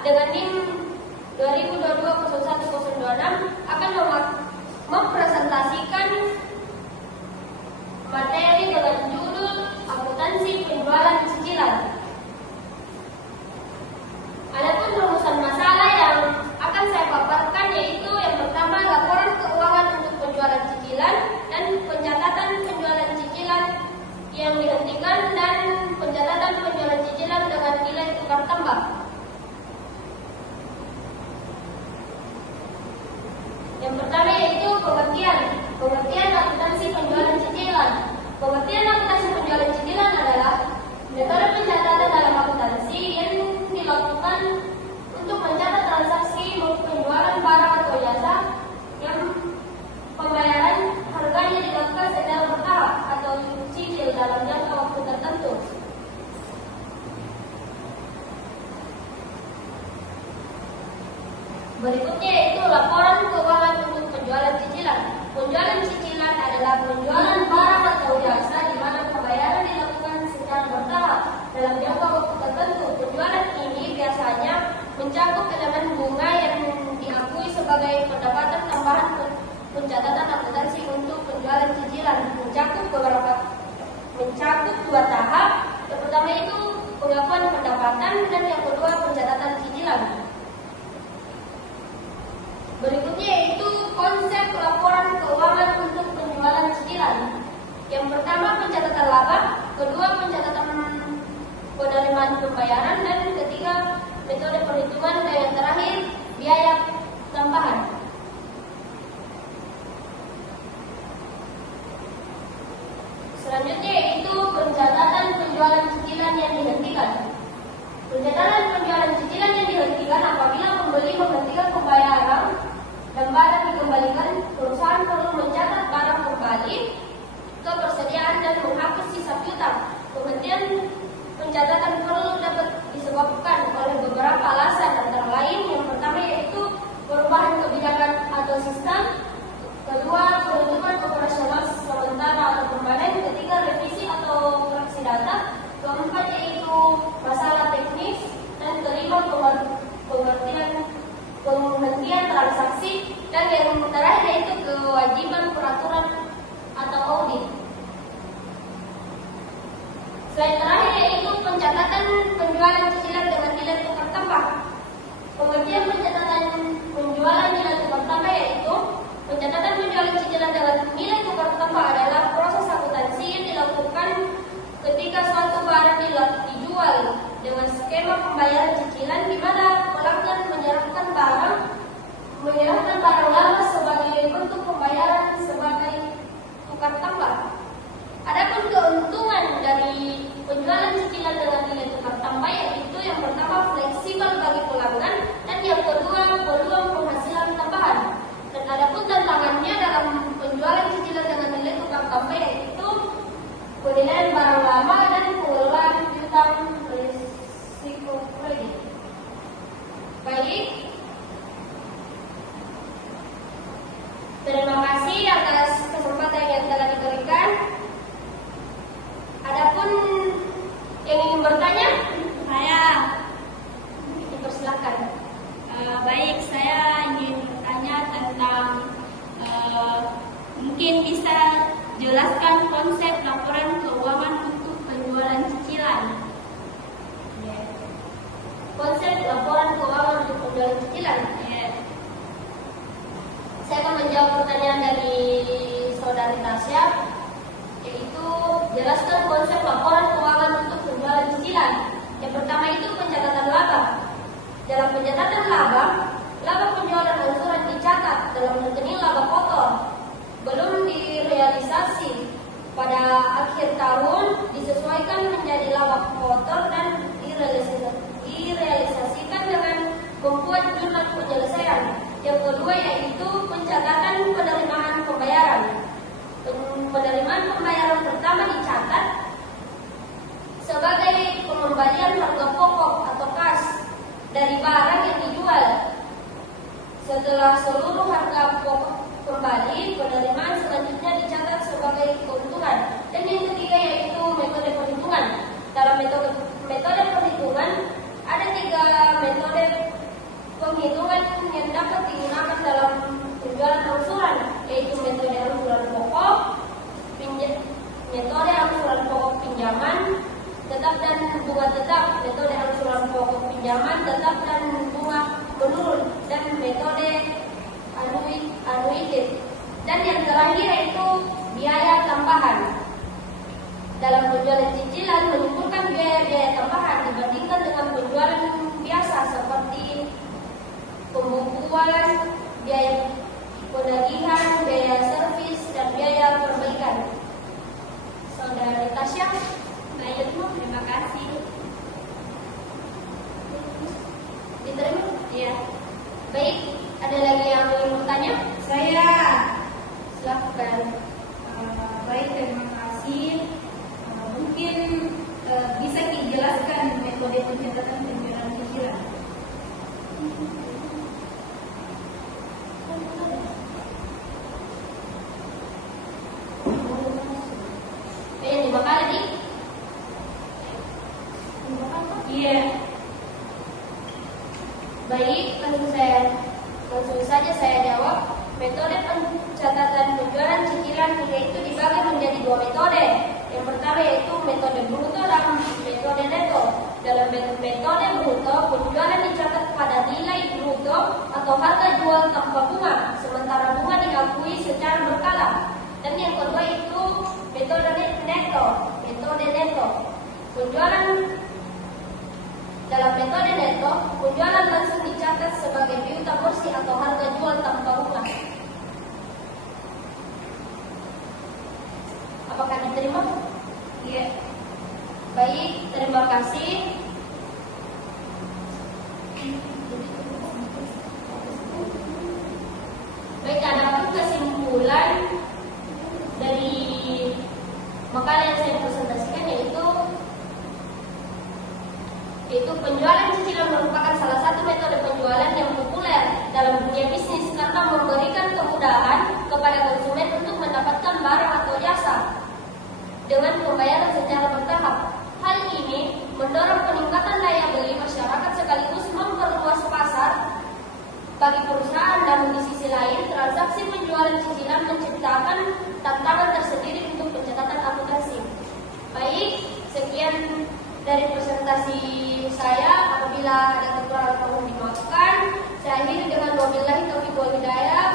dengan NIM 2022-01-026 akan mempresentasikan materi dengan judul akuntansi penjualan cicilan. Adapun rumusan masalah yang akan saya paparkan yaitu yang pertama laporan keuangan untuk penjualan cicilan dan pencatatan penjualan cicilan yang dihentikan dan pencatatan penjualan cicilan dengan nilai tukar tambah. Yang pertama yaitu pengertian akuntansi penjualan cicilan. Pengertian akuntansi penjualan cicilan adalah metode pencatatan dalam akuntansi yang dilakukan untuk mencatat transaksi penjualan barang atau jasa yang pembayaran harganya dilakukan secara bertahap atau cicil dalam jangka waktu tertentu. Berikutnya yaitu laporan keuangan untuk penjualan cicilan. Penjualan cicilan adalah penjualan barang atau jasa di mana pembayaran dilakukan secara bertahap dalam jangka waktu tertentu. Penjualan ini biasanya mencakup elemen bunga yang diakui sebagai pendapatan tambahan pencatatan akuntansi untuk penjualan cicilan. Mencakup dua tahap. Yang pertama itu pengakuan pendapatan dan yang kedua pencatatan cicilan. Berikutnya yaitu konsep laporan keuangan untuk penjualan cicilan. Yang pertama pencatatan laba, kedua pencatatan penerimaan pembayaran, dan ketiga metode perhitungan, dan yang terakhir biaya tambahan. Selanjutnya yaitu pencatatan penjualan cicilan yang dihentikan. Pencatatan penjualan cicilan yang dihentikan apabila pembeli menghentikan pembayaran dan barang dikembalikan, perusahaan perlu mencatat barang kembali ke persediaan dan menghapus sisa piutang. Penghentian pencatatan perlu dapat disebabkan oleh beberapa alasan, antara lain yang pertama yaitu perubahan kebijakan atau sistem, kedua penutupan operasional sementara atau permanen, ketiga revisi atau koreksi data, keempat yaitu masalah teknis, dan kelima penghentian transaksi, dan yang terakhir yaitu kewajiban peraturan atau audit. Selain terakhir yaitu pencatatan penjualan cicilan dengan nilai tukar tambah. Pengertian pencatatan penjualan nilai tukar tambah yaitu pencatatan penjualan cicilan dengan nilai tukar tambah adalah proses akuntansi yang dilakukan ketika suatu barang dijual dengan skema pembayaran cicilan di mana pelanggan menyerahkan barang lama sebagai bentuk pembayaran sebagai tukar tambah. Adapun keuntungan dari penjualan cicilan dengan nilai tukar tambah yaitu yang pertama fleksibel bagi pelanggan dan yang kedua peluang penghasilan tambahan. Dan adapun tantangannya dalam penjualan cicilan dengan nilai tukar tambah yaitu penilaian barang lama dan pengelolaan piutang risiko kredit. Baik, terima kasih atas kesempatan yang telah diberikan. Adapun yang ingin bertanya, Saya, dipersilakan. baik, saya ingin bertanya tentang mungkin bisa jelaskan konsep laporan keuangan untuk penjualan cicilan. Konsep laporan keuangan untuk penjualan cicilan. Saya akan menjawab pertanyaan dari saudari Tasya, yaitu jelaskan konsep laporan keuangan untuk penjualan cicilan. Yang pertama itu pencatatan laba. Dalam pencatatan laba penjualan angsuran dicatat dalam rekening laba kotor belum direalisasi pada akhir tahun disesuaikan menjadi laba kotor dan direalisasikan dengan membuat jurnal penyelesaian. Yang kedua yaitu pencatatan penerimaan pembayaran. Penerimaan pembayaran pertama dicatat sebagai pengembalian harga pokok atau kas dari barang yang dijual. Setelah seluruh harga pokok kembali, penerimaan selanjutnya dicatat sebagai keuntungan. Dan yang ketiga yaitu metode perhitungan. Dalam metode perhitungan ada 3 metode yang dapat digunakan dalam penjualan angsuran, yaitu metode angsuran pokok, metode angsuran pokok pinjaman tetap dan bunga tetap, metode angsuran pokok pinjaman tetap dan bunga menurun, dan metode anuitif. Dan yang terakhir yaitu biaya tambahan. Dalam penjualan cicilan menyimpulkan biaya-biaya tambahan dibandingkan dengan penjualan biasa seperti pembukuan, biaya penagihan, biaya servis, dan biaya perbaikan. Saudara Tasya, Baik, terima kasih. diterima? Iya. Baik, ada lagi yang ingin bertanya? Saya Silakan. baik, terima kasih. Mungkin bisa dijelaskan metode pencatatan penjualan cicilan. Yang dibakar nih? Iya. Baik, langsung saja saya jawab. Metode pencatatan penjualan cicilan yaitu dibagi menjadi dua metode. Yang pertama yaitu metode bruto dan metode neto. Dalam metode bruto, penjualan dicatat pada nilai bruto atau harga jual tanpa bunga, sementara bunga diakui secara berkala. Dan yang kedua itu metode neto. Metode neto, penjualan dalam metode neto, penjualan langsung dicatat sebagai piutang bersih atau harga jual tanpa bunga. Apakah diterima? Iya. Baik, terima kasih. Baik, adapun kesimpulan dari makalah yang saya presentasikan yaitu penjualan cicilan merupakan salah satu metode penjualan yang populer dalam dunia bisnis karena memberikan kemudahan kepada konsumen untuk mendapatkan barang atau jasa dengan pembayaran secara bertahap. Hal ini mendorong peningkatan daya beli masyarakat sekaligus memperluas pasar bagi perusahaan, dan di sisi lain transaksi penjualan cicilan menciptakan tantangan tersendiri untuk pencatatan akuntansi. Baik, sekian dari presentasi saya. Apabila ada kekurangan mohon dimaafkan. Saya akhiri dengan wabillahi taufiq wal hidayah.